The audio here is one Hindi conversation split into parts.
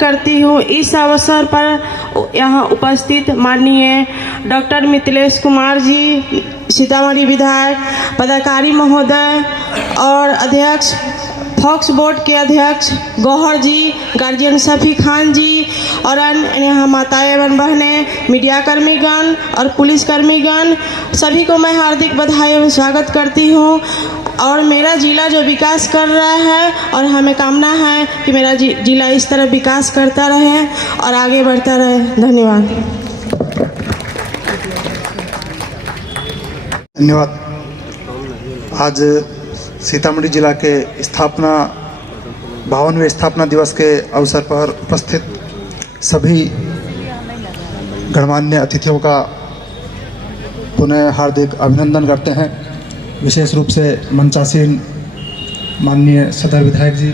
करती हूँ। इस अवसर पर यहाँ उपस्थित माननीय डॉक्टर मिथिलेश कुमार जी, सीतामढ़ी विधायक, पदाधिकारी महोदय और अध्यक्ष फॉक्स बोर्ड के अध्यक्ष गौहर जी, गार्जियन शफी खान जी और अन्य यहाँ माताएं एवं बहनें, मीडिया कर्मीगण और पुलिस कर्मीगण, सभी को मैं हार्दिक बधाई एवं स्वागत करती हूँ। और मेरा ज़िला जो विकास कर रहा है और हमें कामना है कि मेरा ज़िला इस तरह विकास करता रहे और आगे बढ़ता रहे। धन्यवाद। धन्यवाद। आज सीतामढ़ी जिला के स्थापना 52वें स्थापना दिवस के अवसर पर उपस्थित सभी गणमान्य अतिथियों का पुनः हार्दिक अभिनंदन करते हैं। विशेष रूप से मंचासीन माननीय सदर विधायक जी,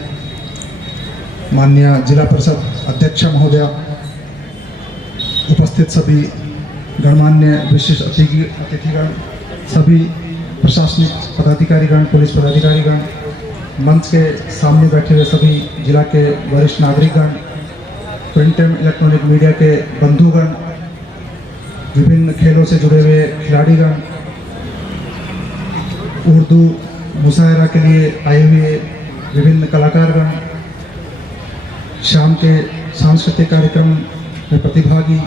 माननीय जिला परिषद अध्यक्ष महोदया, उपस्थित सभी गणमान्य विशिष्ट अतिथिगण, सभी प्रशासनिक पदाधिकारीगण, पुलिस पदाधिकारीगण, मंच के सामने बैठे हुए सभी जिला के वरिष्ठ नागरिकगण, प्रिंट एवं इलेक्ट्रॉनिक मीडिया के बंधुगण, विभिन्न खेलों से जुड़े हुए खिलाड़ीगण, उर्दू मुशायरा के लिए आए हुए विभिन्न कलाकारगण, शाम के सांस्कृतिक कार्यक्रम में प्रतिभागी,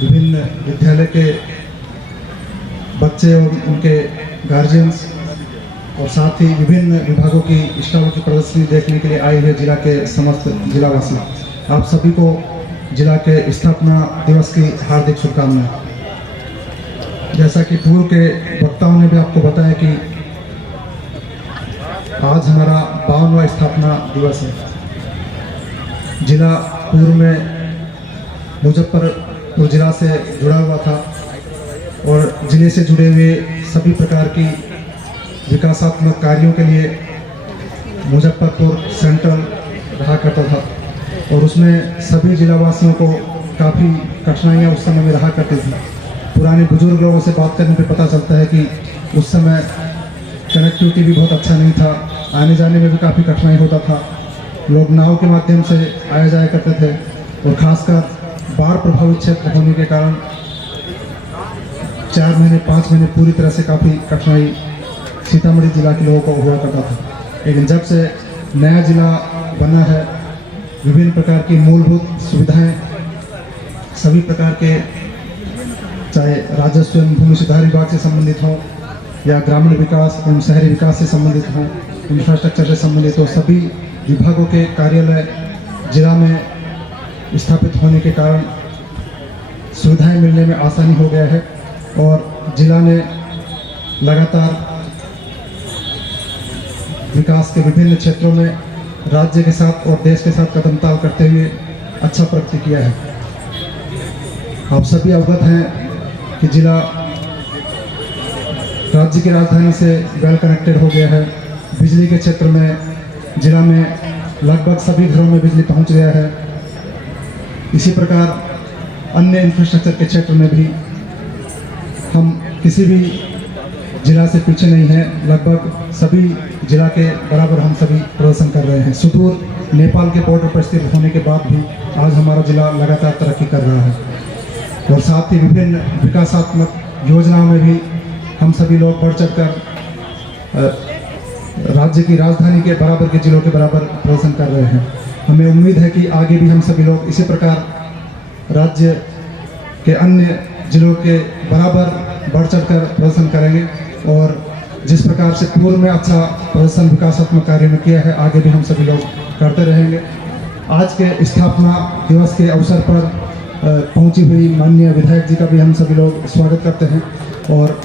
विभिन्न विद्यालय के बच्चे और उनके गार्जियंस और साथ ही विभिन्न विभागों की स्टॉलों की प्रदर्शनी देखने के लिए आए हुए जिला के समस्त जिलावासी, आप सभी को जिला के स्थापना दिवस की हार्दिक शुभकामनाएं। जैसा कि पूर्व के वक्ताओं ने भी आपको बताया कि आज हमारा 52वां स्थापना दिवस है। जिला पूर्व में मुजफ्फरपुर जिला से जुड़ा हुआ था और जिले से जुड़े हुए सभी प्रकार की विकासात्मक कार्यों के लिए मुजफ्फरपुर सेंट्रल रहा करता था और उसमें सभी जिलावासियों को काफ़ी कठिनाइयाँ उस समय में रहा करती थी। पुराने बुजुर्ग लोगों से बात करने पे पता चलता है कि उस समय कनेक्टिविटी भी बहुत अच्छा नहीं था, आने जाने में भी काफ़ी कठिनाई होता था। लोग नाव के माध्यम से आया जाया करते थे और ख़ासकर बाढ़ प्रभावित क्षेत्र होने के कारण 4 महीने 5 महीने पूरी तरह से काफ़ी कठिनाई सीतामढ़ी जिला के लोगों को हुआ करता था। लेकिन जब से नया जिला बना है, विभिन्न प्रकार की मूलभूत सुविधाएं सभी प्रकार के, चाहे राजस्व एवं भूमि सुधार विभाग से संबंधित हो या ग्रामीण विकास एवं शहरी विकास से संबंधित हो, इंफ्रास्ट्रक्चर से संबंधित हो, सभी विभागों के कार्यालय जिला में स्थापित होने के कारण सुविधाएं मिलने में आसानी हो गया है और जिला ने लगातार विकास के विभिन्न क्षेत्रों में राज्य के साथ और देश के साथ कदम ताल करते हुए अच्छा प्रगति किया है। आप सभी अवगत हैं कि जिला राज्य की राजधानी से वेल कनेक्टेड हो गया है। बिजली के क्षेत्र में जिला में लगभग सभी घरों में बिजली पहुंच गया है। इसी प्रकार अन्य इंफ्रास्ट्रक्चर के क्षेत्र में भी हम किसी भी जिला से पीछे नहीं हैं। लगभग सभी जिला के बराबर हम सभी प्रदर्शन कर रहे हैं। सुदूर नेपाल के बॉर्डर पर स्थित होने के बाद भी आज हमारा जिला लगातार तरक्की कर रहा है और साथ ही विभिन्न विकासात्मक योजनाओं में भी हम सभी लोग बढ़ चढ़ कर राज्य की राजधानी के बराबर के जिलों के बराबर प्रदर्शन कर रहे हैं। हमें उम्मीद है कि आगे भी हम सभी लोग इसी प्रकार राज्य के अन्य जिलों के बराबर बढ़ चढ़ कर प्रदर्शन करेंगे और जिस प्रकार से पूर्व में अच्छा प्रदर्शन विकासात्मक कार्य में किया है, आगे भी हम सभी लोग करते रहेंगे। आज के स्थापना दिवस के अवसर पर पहुंची हुई माननीय विधायक जी का भी हम सभी लोग स्वागत करते हैं और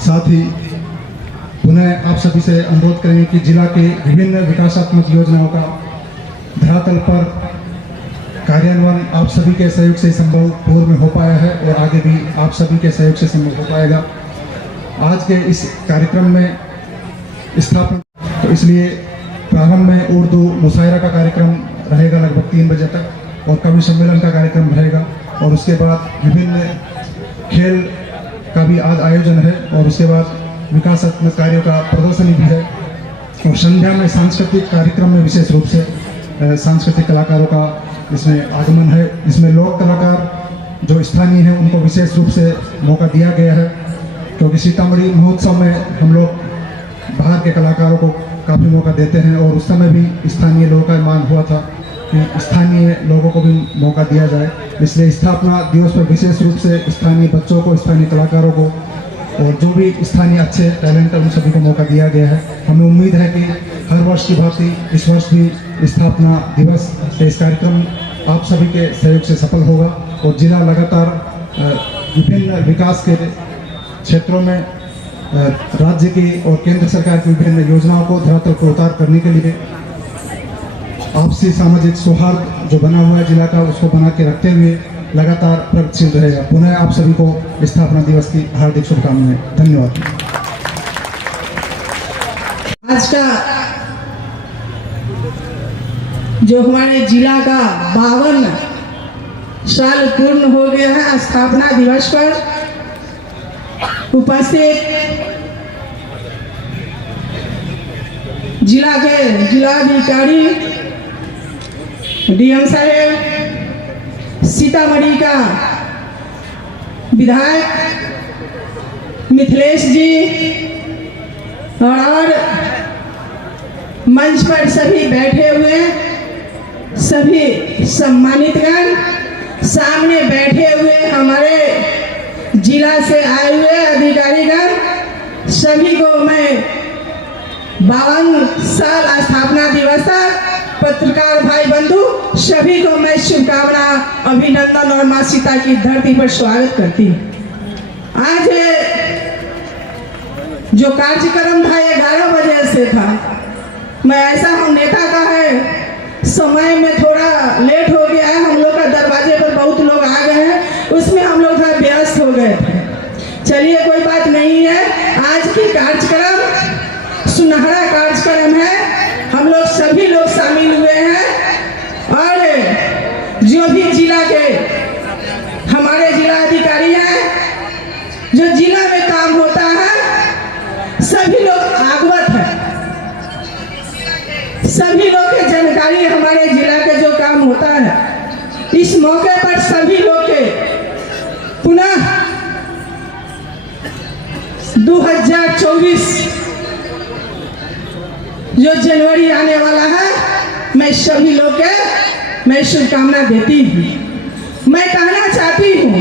साथ ही पुनः आप सभी से अनुरोध करेंगे कि जिला के विभिन्न विकासात्मक योजनाओं का धरातल पर कार्यान्वयन आप सभी के सहयोग से संभव पूर्व में हो पाया है और आगे भी आप सभी के सहयोग से संभव हो पाएगा। आज के इस कार्यक्रम में स्थापना तो इसलिए प्रारंभ में उर्दू मुशायरा का कार्यक्रम रहेगा लगभग 3 बजे तक और कवि सम्मेलन का कार्यक्रम रहेगा और उसके बाद विभिन्न खेल का भी आज आयोजन है और उसके बाद विकासात्मक कार्यों का प्रदर्शनी भी है और संध्या में सांस्कृतिक कार्यक्रम में विशेष रूप से सांस्कृतिक कलाकारों का इसमें आगमन है। इसमें लोक कलाकार जो स्थानीय हैं उनको विशेष रूप से मौका दिया गया है, क्योंकि सीतामढ़ी महोत्सव में हम लोग बाहर के कलाकारों को काफ़ी मौका देते हैं, और उस समय भी स्थानीय लोगों का मांग हुआ था कि स्थानीय लोगों को भी मौका दिया जाए। इसलिए स्थापना दिवस पर विशेष रूप से स्थानीय बच्चों को, स्थानीय कलाकारों को और जो भी स्थानीय अच्छे टैलेंट है उन सभी को मौका दिया गया है। हमें उम्मीद है कि हर वर्ष की भांति इस वर्ष भी स्थापना दिवस के इस कार्यक्रम आप सभी के सहयोग से सफल होगा, और जिला लगातार विभिन्न विकास के क्षेत्रों में राज्य की और केंद्र सरकार की विभिन्न योजनाओं को धरातल पर उतार करने के लिए आपसी सामाजिक सौहार्द जो बना हुआ है जिला का, उसको बना के रखते हुए लगातार प्रगतिशील रहेगा। पुनः आप सभी को स्थापना दिवस की हार्दिक शुभकामनाएं। धन्यवाद। आज का जो हमारे जिला का 52 साल पूर्ण हो गया है, स्थापना दिवस पर उपस्थित जिला के जिलाधिकारी डीएम साहेब, सीतामढ़ी का विधायक मिथिलेश जी और मंच पर सभी बैठे हुए सभी सम्मानितगण, सामने बैठे हुए हमारे जिला से आए हुए अधिकारीगण, सभी को मैं 52 साल स्थापना दिवस पत्रकार भाई बंधु सभी को मैं शुभकामना, अभिनंदन और माँ सीता की धरती पर स्वागत करती हूँ। आज जो कार्यक्रम था 11 बजे से था, मैं ऐसा हूँ नेता का है समय में थोड़ा लेट हो गया है, हम लोग का दरवाजे पर बहुत लोग आ गए हैं, उसमें हम लोग थोड़ा व्यस्त हो गए थे। चलिए कोई बात नहीं है, आज की कार्यक्रम सुनहरा कार्यक्रम है, हम लोग सभी लोग शामिल हुए हैं, और जो भी जिला के हमारे जिला अधिकारी हैं, जो जिला में काम होता है, सभी लोग अवगत हैं, सभी लोग की जानकारी हमारे जिला के जो काम होता है। इस मौके पर सभी लोग के पुनः 2024 जो जनवरी आने वाला है, मैं सभी लोग के मैं शुभकामना देती हूँ। मैं कहना चाहती हूँ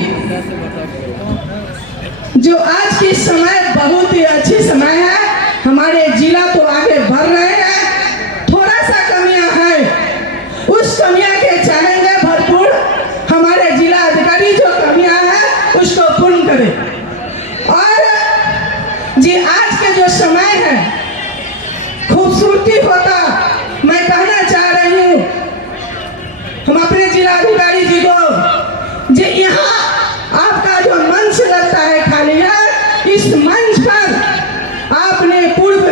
जो आज की समय बहुत ही अच्छी समय है, हमारे जिला तो आगे बढ़ रहे हैं, थोड़ा सा कमियां हैं, उस कमियां के चाहेंगे भरपूर हमारे जिला अधिकारी जो कमियां हैं उसको पूर्ण करें। और जी आज के जो समय है खूबसूरती होता, मैं कहना चाह रही हूँ हम अपने जिला अधिकारी जी को, जी यहाँ आपका जो मंच लगता है खाली है, इस मंच पर आपने पूर्व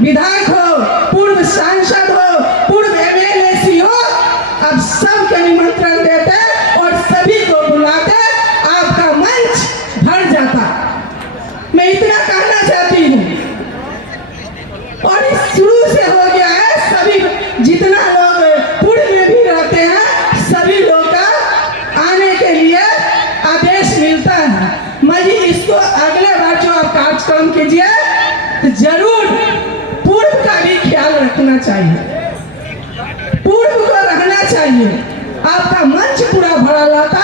विधायक हो, पूर्व सांसद हो, पूर्व एमएलए हो, अब सबके निमंत्रण देते और सभी को बुलाते, आपका मंच भर जाता। मैं इतना कहना चाहती हूँ, और इस शुरू से हो गया है, सभी जितना लोग पूर्व में भी रहते हैं, सभी लोग का आने के लिए आदेश मिलता है। मैं इसको अगले बार जो आप कार्यक्रम कीजिए तो जरूर पूर्व का भी ख्याल रखना चाहिए, पूर्व को रहना चाहिए। आपका मंच पूरा भरा रहता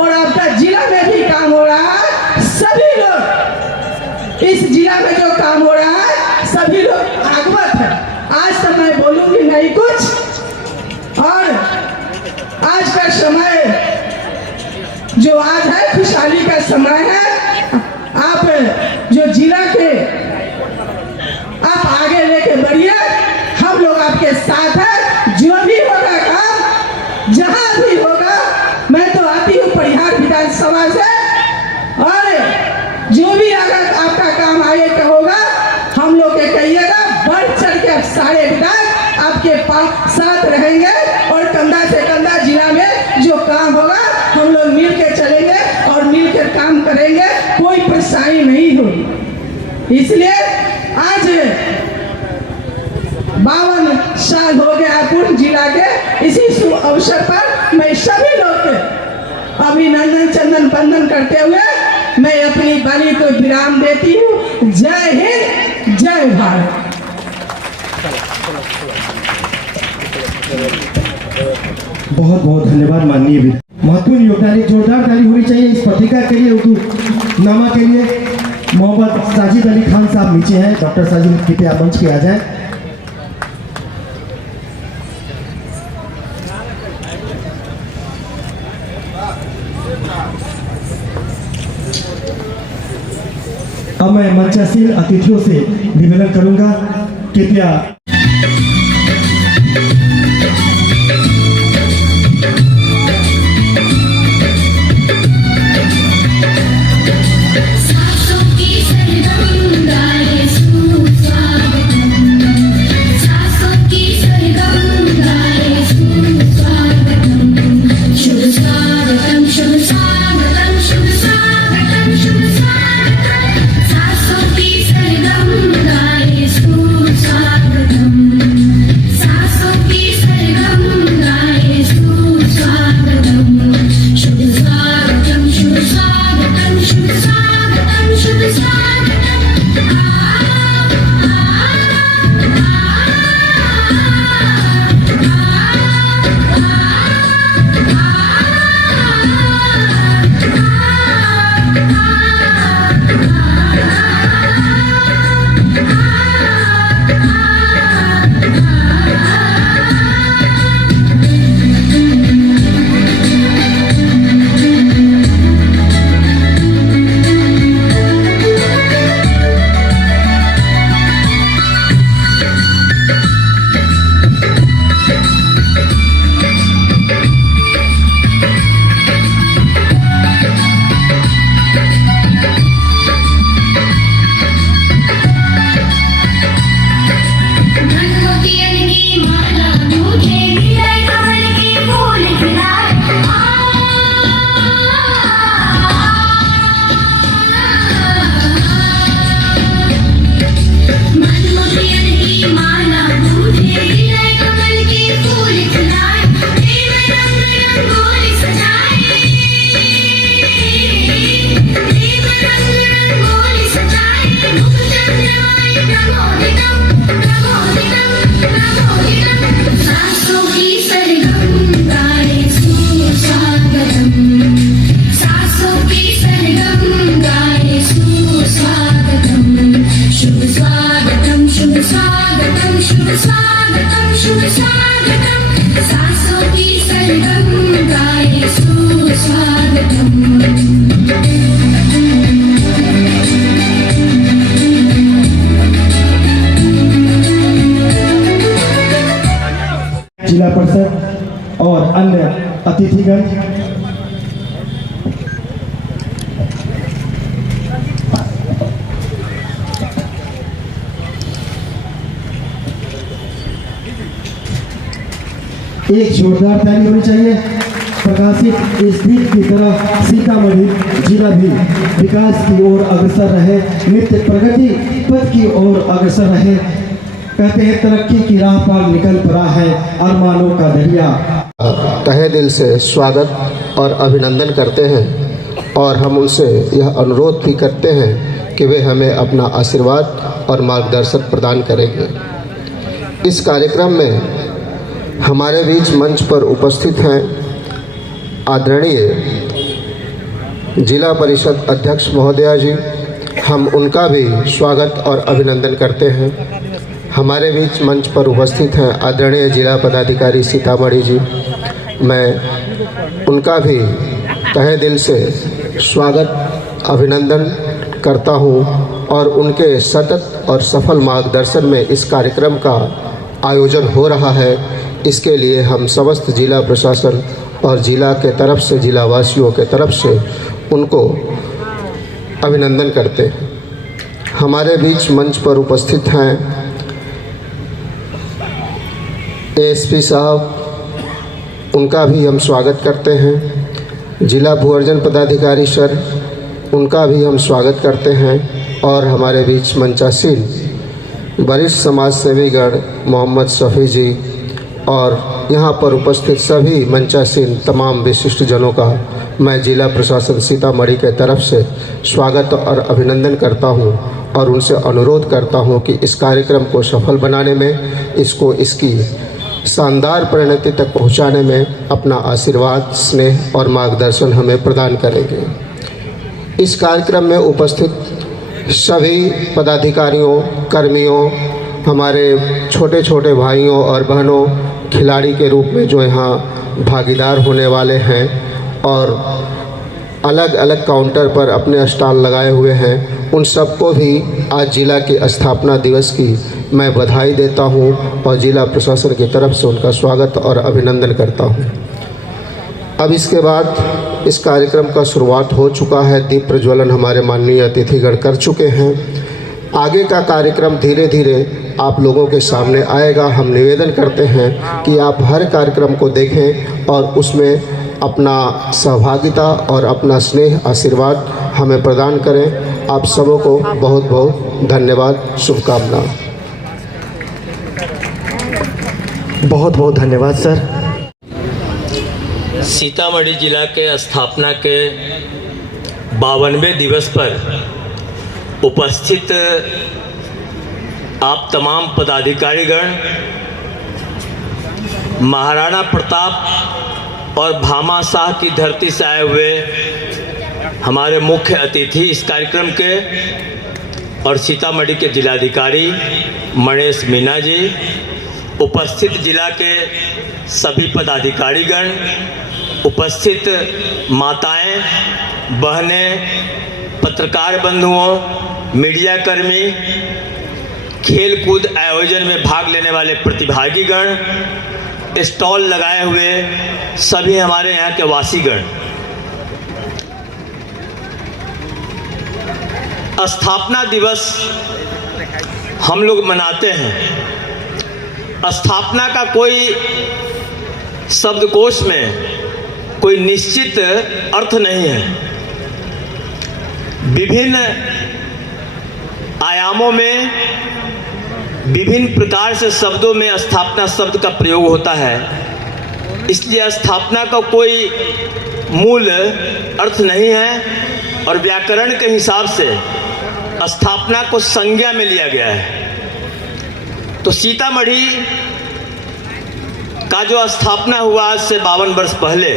और आपका जिला में भी काम हो रहा है, सभी लोग इस जिला में जो काम हो रहा है सभी लोग अवगत है। आज तो मैं बोलूंगी नहीं कुछ, और आज का समय जो आज है खुशहाली का समय है। आप जो जिला के आप आगे लेके बढ़िए, हम लोग आपके साथ हैं, जो भी होगा काम जहां भी होगा। मैं तो आती हूँ परिहार विधानसभा से, और जो भी अगर आपका काम आगे का होगा हम लोग के कहिएगा, बढ़ चढ़ के सारे विधायक आपके साथ रहेंगे, और कंधा से कंधा जिला में जो काम होगा हम लोग मिल के चलेंगे और मिल के काम करेंगे, कोई परेशानी नहीं होगी। इसलिए आज 52 साल हो गया पूर्ण जिला के। इसी शुभ अवसर पर मैं सभी लोग के अभिनंदन चंदन बंदन करते हुए मैं अपनी वाणी को विराम देती हूँ। जय हिंद, जय भारत। बहुत बहुत धन्यवाद माननीय विधायक। महत्वपूर्ण योगदान, एक जोरदार ताली होनी चाहिए इस पत्रिका के लिए, उर्दू नामा के लिए। मोहम्मद साजिद अली खान साहब नीचे हैं, डॉक्टर साजिद कृपया मंच पे आ जाएं। अब मैं मंचासीन अतिथियों से निवेदन करूंगा, कृपया जिला परिषद और अन्य अतिथिगण, एक जोरदार ताली होनी चाहिए। प्रकाशित इस दीप की तरह सीतामढ़ी जिला भी विकास की ओर अग्रसर रहे, नित्य प्रगति पथ की ओर अग्रसर रहे। कहते हैं तरक्की की राह पर निकल पड़ा है अरमानों का दरिया। तहे दिल से स्वागत और अभिनंदन करते हैं और हम उनसे यह अनुरोध भी करते हैं कि वे हमें अपना आशीर्वाद और मार्गदर्शन प्रदान करेंगे। इस कार्यक्रम में हमारे बीच मंच पर उपस्थित हैं आदरणीय जिला परिषद अध्यक्ष महोदया जी, हम उनका भी स्वागत और अभिनंदन करते हैं। हमारे बीच मंच पर उपस्थित हैं आदरणीय जिला पदाधिकारी सीतामढ़ी जी, मैं उनका भी तहे दिल से स्वागत अभिनंदन करता हूं और उनके सतत और सफल मार्गदर्शन में इस कार्यक्रम का आयोजन हो रहा है। इसके लिए हम समस्त जिला प्रशासन और जिला के तरफ से, जिला वासियों के तरफ से उनको अभिनंदन करते हैं। हमारे बीच मंच पर उपस्थित हैं एएसपी साहब, उनका भी हम स्वागत करते हैं। जिला भूअर्जन पदाधिकारी सर, उनका भी हम स्वागत करते हैं। और हमारे बीच मंचासीन वरिष्ठ समाज सेवीगण मोहम्मद शफी जी और यहाँ पर उपस्थित सभी मंचासीन तमाम विशिष्ट जनों का मैं जिला प्रशासन सीतामढ़ी के तरफ से स्वागत और अभिनंदन करता हूँ और उनसे अनुरोध करता हूँ कि इस कार्यक्रम को सफल बनाने में, इसको इसकी शानदार परिणति तक पहुँचाने में अपना आशीर्वाद, स्नेह और मार्गदर्शन हमें प्रदान करेंगे। इस कार्यक्रम में उपस्थित सभी पदाधिकारियों, कर्मियों, हमारे छोटे छोटे भाइयों और बहनों, खिलाड़ी के रूप में जो यहाँ भागीदार होने वाले हैं और अलग अलग काउंटर पर अपने स्टॉल लगाए हुए हैं, उन सबको भी आज जिला के स्थापना दिवस की मैं बधाई देता हूं और जिला प्रशासन की तरफ से उनका स्वागत और अभिनंदन करता हूं। अब इसके बाद इस कार्यक्रम का शुरुआत हो चुका है, दीप प्रज्वलन हमारे माननीय अतिथिगण कर चुके हैं। आगे का कार्यक्रम धीरे धीरे आप लोगों के सामने आएगा। हम निवेदन करते हैं कि आप हर कार्यक्रम को देखें और उसमें अपना सहभागिता और अपना स्नेह, आशीर्वाद हमें प्रदान करें। आप सबों को बहुत बहुत धन्यवाद, शुभकामना। बहुत बहुत धन्यवाद सर। सीतामढ़ी जिला के स्थापना के 52वें दिवस पर उपस्थित आप तमाम पदाधिकारीगण, महाराणा प्रताप और भामाशाह की धरती से आए हुए हमारे मुख्य अतिथि इस कार्यक्रम के और सीतामढ़ी के जिलाधिकारी मणेश मीना जी, उपस्थित जिला के सभी पदाधिकारीगण, उपस्थित माताएं, बहनें, पत्रकार बंधुओं, मीडिया कर्मी, खेल कूद आयोजन में भाग लेने वाले प्रतिभागीगण, स्टॉल लगाए हुए सभी हमारे यहाँ के वासीगण, स्थापना दिवस हम लोग मनाते हैं। स्थापना का कोई शब्दकोश में कोई निश्चित अर्थ नहीं है। विभिन्न आयामों में, विभिन्न प्रकार से शब्दों में स्थापना शब्द का प्रयोग होता है, इसलिए स्थापना का कोई मूल अर्थ नहीं है और व्याकरण के हिसाब से स्थापना को संज्ञा में लिया गया है। तो सीतामढ़ी का जो स्थापना हुआ आज से 52 वर्ष पहले,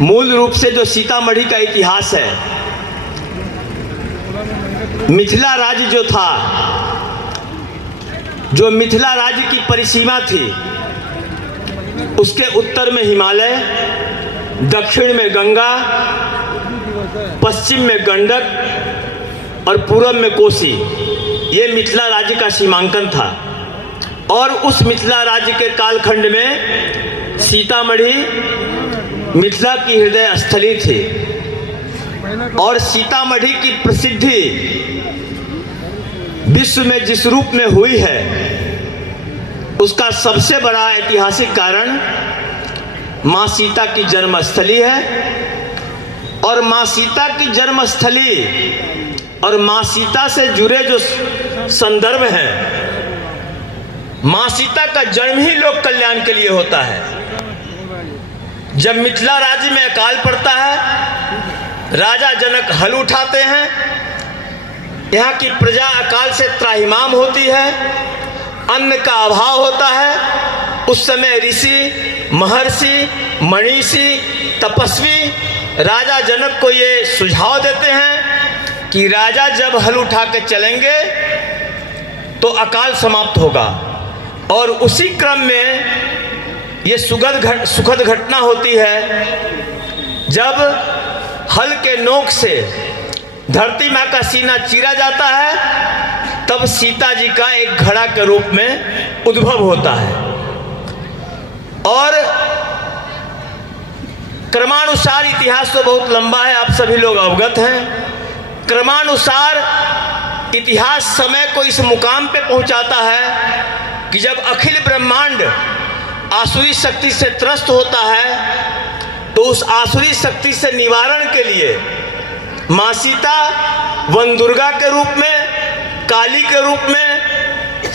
मूल रूप से जो सीतामढ़ी का इतिहास है, मिथिला राज्य जो था, जो मिथिला राज्य की परिसीमा थी, उसके उत्तर में हिमालय, दक्षिण में गंगा, पश्चिम में गंडक और पूर्व में कोसी, ये मिथिला राज्य का सीमांकन था। और उस मिथिला राज्य के कालखंड में सीतामढ़ी मिथिला की हृदय स्थली थी और सीतामढ़ी की प्रसिद्धि विश्व में जिस रूप में हुई है, उसका सबसे बड़ा ऐतिहासिक कारण माँ सीता की जन्मस्थली है। और माँ सीता की जन्मस्थली और माँ सीता से जुड़े जो संदर्भ हैं, माँ सीता का जन्म ही लोक कल्याण के लिए होता है। जब मिथिला राज्य में अकाल पड़ता है, राजा जनक हल उठाते हैं, यहाँ की प्रजा अकाल से त्राहिमाम होती है, अन्न का अभाव होता है। उस समय ऋषि, महर्षि, मनीषी, तपस्वी राजा जनक को ये सुझाव देते हैं कि राजा जब हल उठा के चलेंगे तो अकाल समाप्त होगा। और उसी क्रम में ये सुखद घटना होती है जब हल के नोक से धरती माँ का सीना चीरा जाता है, तब सीता जी का एक घड़ा के रूप में उद्भव होता है। और क्रमानुसार इतिहास तो बहुत लंबा है, आप सभी लोग अवगत हैं। क्रमानुसार इतिहास समय को इस मुकाम पे पहुंचाता है कि जब अखिल ब्रह्मांड आसुरी शक्ति से त्रस्त होता है, तो उस आसुरी शक्ति से निवारण के लिए माँ सीता वन दुर्गा के रूप में काली के रूप में,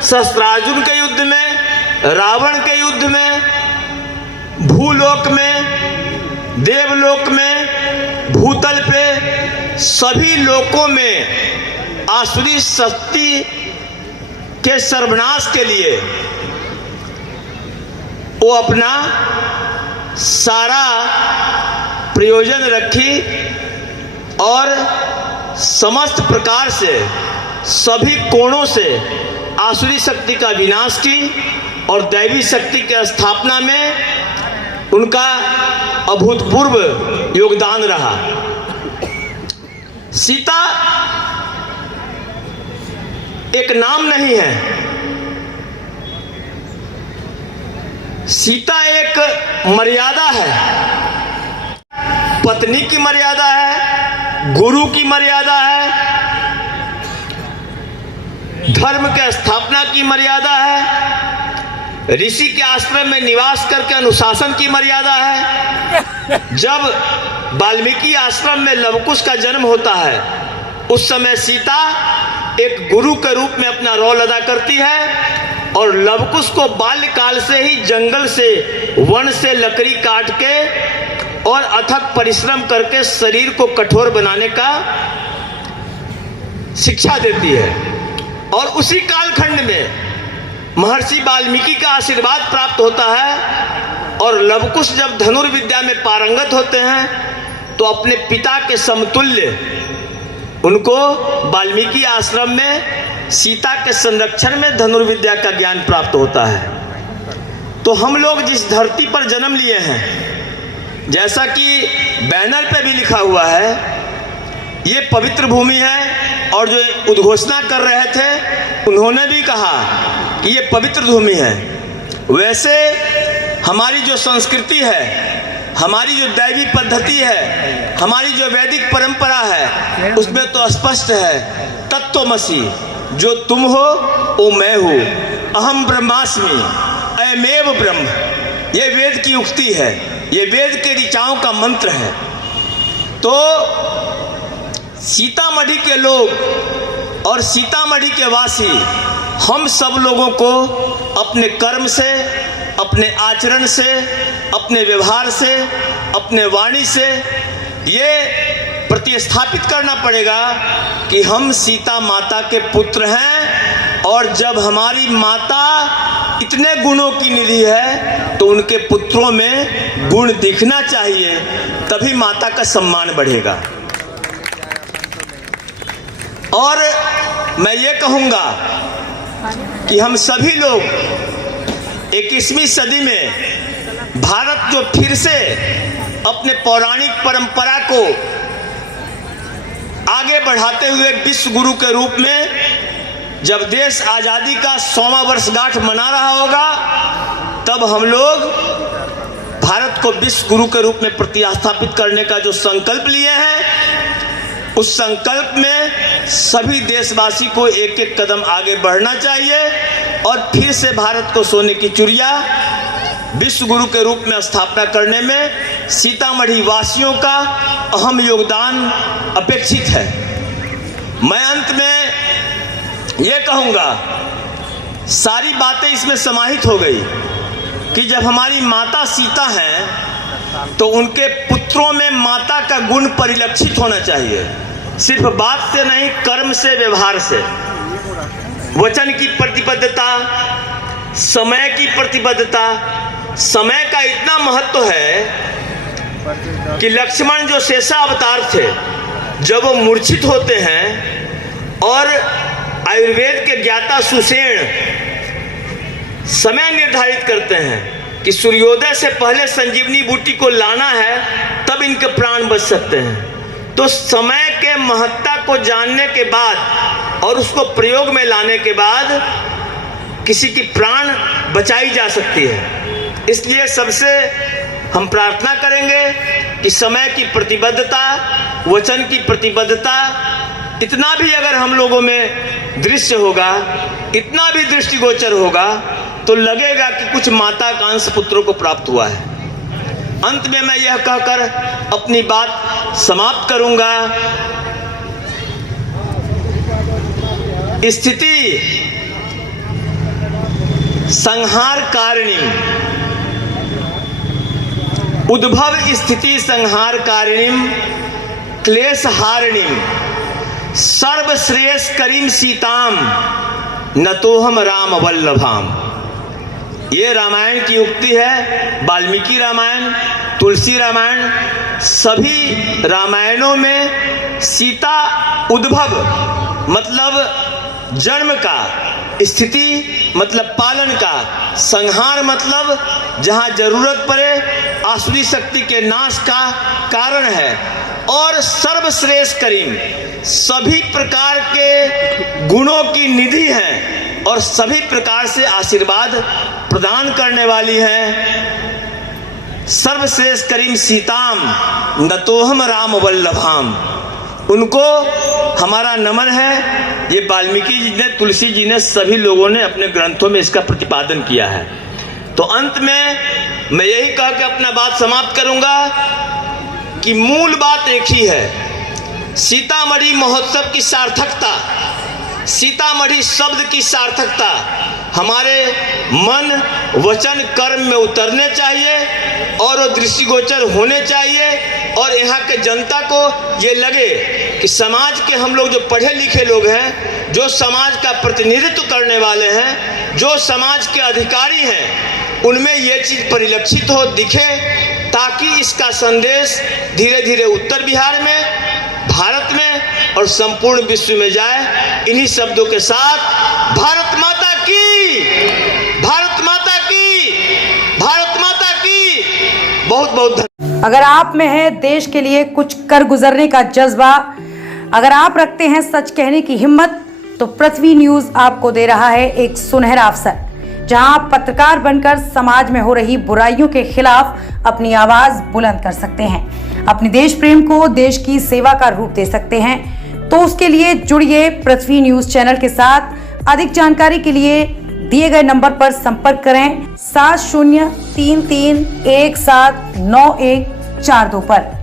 सहस्त्रार्जुन के युद्ध में, रावण के युद्ध में, भूलोक में, देवलोक में, भूतल पे सभी लोकों में आसुरी शक्ति के सर्वनाश के लिए वो अपना सारा प्रयोजन रखी और समस्त प्रकार से सभी कोणों से आसुरी शक्ति का विनाश की और दैवी शक्ति की स्थापना में उनका अभूतपूर्व योगदान रहा। सीता एक नाम नहीं है, सीता एक मर्यादा है, पत्नी की मर्यादा है, गुरु की मर्यादा है, धर्म के स्थापना की मर्यादा है, ऋषि के आश्रम में निवास करके अनुशासन की मर्यादा है। जब वाल्मीकि आश्रम में लवकुश का जन्म होता है उस समय सीता एक गुरु के रूप में अपना रोल अदा करती है और लवकुश को बाल्यकाल से ही जंगल से, वन से लकड़ी काट के और अथक परिश्रम करके शरीर को कठोर बनाने का शिक्षा देती है। और उसी कालखंड में महर्षि वाल्मीकि का आशीर्वाद प्राप्त होता है और लवकुश जब धनुर्विद्या में पारंगत होते हैं तो अपने पिता के समतुल्य उनको वाल्मीकि आश्रम में सीता के संरक्षण में धनुर्विद्या का ज्ञान प्राप्त होता है। तो हम लोग जिस धरती पर जन्म लिए हैं, जैसा कि बैनर पे भी लिखा हुआ है, ये पवित्र भूमि है और जो उद्घोषणा कर रहे थे उन्होंने भी कहा कि ये पवित्र भूमि है। वैसे हमारी जो संस्कृति है, हमारी जो दैवी पद्धति है, हमारी जो वैदिक परंपरा है, उसमें तो स्पष्ट है तत्वमसि, जो तुम हो वो मैं हूँ, अहम ब्रह्मास्मि, अयमेव ब्रह्म। ये वेद की उक्ति है, ये वेद के ऋचाओं का मंत्र है। तो सीतामढ़ी के लोग और सीतामढ़ी के वासी हम सब लोगों को अपने कर्म से, अपने आचरण से, अपने व्यवहार से, अपने वाणी से ये प्रतिस्थापित करना पड़ेगा कि हम सीता माता के पुत्र हैं और जब हमारी माता इतने गुणों की निधि है तो उनके पुत्रों में गुण दिखना चाहिए, तभी माता का सम्मान बढ़ेगा। और मैं ये कहूँगा कि हम सभी लोग 21वीं सदी में भारत जो फिर से अपने पौराणिक परंपरा को आगे बढ़ाते हुए विश्व गुरु के रूप में जब देश आज़ादी का 100वां वर्षगांठ मना रहा होगा, तब हम लोग भारत को विश्व गुरु के रूप में प्रतिस्थापित करने का जो संकल्प लिए हैं, उस संकल्प में सभी देशवासी को एक एक कदम आगे बढ़ना चाहिए और फिर से भारत को सोने की चिड़िया विश्व गुरु के रूप में स्थापना करने में सीतामढ़ी वासियों का अहम योगदान अपेक्षित है। मैं अंत में ये कहूँगा, सारी बातें इसमें समाहित हो गई कि जब हमारी माता सीता हैं तो उनके पुत्रों में माता का गुण परिलक्षित होना चाहिए, सिर्फ बात से नहीं, कर्म से, व्यवहार से। वचन की प्रतिबद्धता, समय की प्रतिबद्धता। समय का इतना महत्व है कि लक्ष्मण जो शेषा अवतार थे, जब वो मूर्छित होते हैं और आयुर्वेद के ज्ञाता सुषेण समय निर्धारित करते हैं कि सूर्योदय से पहले संजीवनी बूटी को लाना है, तब इनके प्राण बच सकते हैं। तो समय के महत्ता को जानने के बाद और उसको प्रयोग में लाने के बाद किसी की प्राण बचाई जा सकती है। इसलिए सबसे हम प्रार्थना करेंगे कि समय की प्रतिबद्धता, वचन की प्रतिबद्धता, इतना भी अगर हम लोगों में दृश्य होगा, इतना भी दृष्टिगोचर होगा, तो लगेगा कि कुछ माता का अंश पुत्रों को प्राप्त हुआ है। अंत में मैं यह कहकर अपनी बात समाप्त करूंगा स्थिति संहार कारिणी, उद्भव स्थिति संहार कारिणी, क्लेश हारिणी, सर्वश्रेष्ठ करीम सीताम न तो हम राम वल्लभाम। ये रामायण की उक्ति है। वाल्मीकि रामायण, तुलसी रामायण, सभी रामायणों में सीता उद्भव मतलब जन्म का, स्थिति मतलब पालन का, संहार मतलब जहां जरूरत पड़े आसुरी शक्ति के नाश का कारण है, और सर्वश्रेष्ठ करीम सभी प्रकार के गुणों की निधि है और सभी प्रकार से आशीर्वाद प्रदान करने वाली है। सर्वश्रेष्ठ करीम सीताम न तो हम राम वल्लभाम, उनको हमारा नमन है। ये वाल्मीकि जी ने, तुलसी जी ने, सभी लोगों ने अपने ग्रंथों में इसका प्रतिपादन किया है। तो अंत में मैं यही कह के अपना बात समाप्त करूंगा कि मूल बात एक ही है, सीतामढ़ी महोत्सव की सार्थकता, सीतामढ़ी शब्द की सार्थकता हमारे मन, वचन, कर्म में उतरने चाहिए और वो दृष्टिगोचर होने चाहिए, और यहाँ के जनता को ये लगे कि समाज के हम लोग जो पढ़े लिखे लोग हैं, जो समाज का प्रतिनिधित्व करने वाले हैं, जो समाज के अधिकारी हैं, उनमें ये चीज़ परिलक्षित हो, दिखे, ताकि इसका संदेश धीरे धीरे उत्तर बिहार में, भारत में और संपूर्ण विश्व में जाए। इन्हीं शब्दों के साथ भारत माता की, भारत माता की, भारत माता की बहुत बहुत धन्यवाद। अगर आप में है देश के लिए कुछ कर गुजरने का जज्बा, अगर आप रखते हैं सच कहने की हिम्मत, तो पृथ्वी न्यूज आपको दे रहा है एक सुनहरा अवसर, जहां आप पत्रकार बनकर समाज में हो रही बुराइयों के खिलाफ अपनी आवाज बुलंद कर सकते हैं, अपने देश प्रेम को देश की सेवा का रूप दे सकते हैं। तो उसके लिए जुड़िए पृथ्वी न्यूज चैनल के साथ। अधिक जानकारी के लिए दिए गए नंबर पर संपर्क करें 7033179142 पर।